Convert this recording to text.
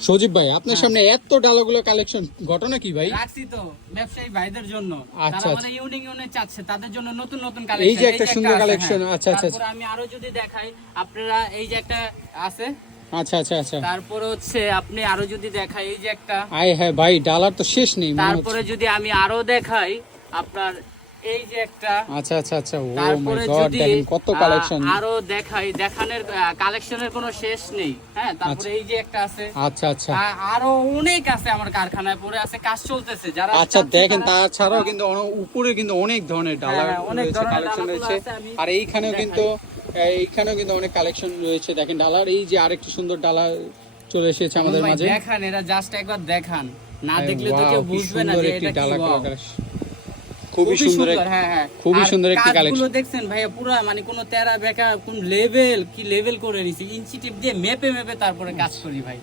সজীব ভাই আপনার সামনে এত ডালাগুলো কালেকশন, ঘটনা কি ভাই? রাখছি তো ব্যবসায়ী ভাইদের জন্য, আচ্ছা, তারা আচ্ছা। মানে ইউনিক ইউনিক চাচ্ছে, তাদের জন্য নতুন নতুন এই কালেকশন। যে একটা সুন্দর আছে, কালেকশন, হ্যাঁ। আচ্ছা আচ্ছা তারপর আমি আরো যদি দেখাই আপনারা, এই যে একটা আছে, আচ্ছা আচ্ছা আচ্ছা। তারপরে হচ্ছে আপনি আরো যদি দেখাই, এই যে একটা, আয় হ্যাঁ ভাই, ডালার তো শেষ নেই মনে তারপরে হচ্ছে। যদি আমি আরো দেখাই আপনার, এই যে একটা, আচ্ছা আচ্ছা আচ্ছা। ও মাই তারপরে গড, যদি দেখেন কত কালেকশন। আরো দেখাই, দেখানোর কালেকশনের কোনো শেষ নেই, হ্যাঁ। তারপরে এই যে একটা আছে, আচ্ছা আচ্ছা আরো অনেক আছে আমার কারখানায় পড়ে আছে, কাজ চলতেছে। যারা আচ্ছা চাচ্ছে দেখেন, তারা- তাছাড়াও কিন্তু উপরে কিন্তু অনেক ধরনের ডালা হ্যাঁ, অনেক রয়েছে, ধরনের কালেকশন ডালাগুলো রয়েছে। আছে, আমি আর এইখানেও দেখাই। কিন্তু অনেক কালেকশন রয়েছে। দেখেন ডালার, এই যে আরেকটি সুন্দর ডালা চলে এসেছে আমাদের ভাই মাঝে। দেখান, এরা জাস্ট একবার দেখান, না হ্যাঁ, দেখলে তো wow, কেউ কি বুঝবে না সুন্দর যে একটি এটা কি। ডালা wow। collection। খুবই সুন্দর হ্যাঁ হ্যাঁ, খুবই আর সুন্দর একটি কাজগুলো কালেকশন। দেখছেন ভাইয়া, পুরো মানে কোনো তেরা বেকা, কোন লেভেল কি লেভেল করে নিছি, ইঞ্চি টিপ দিয়ে মেপে মেপে তারপরে কাজ করি ভাই।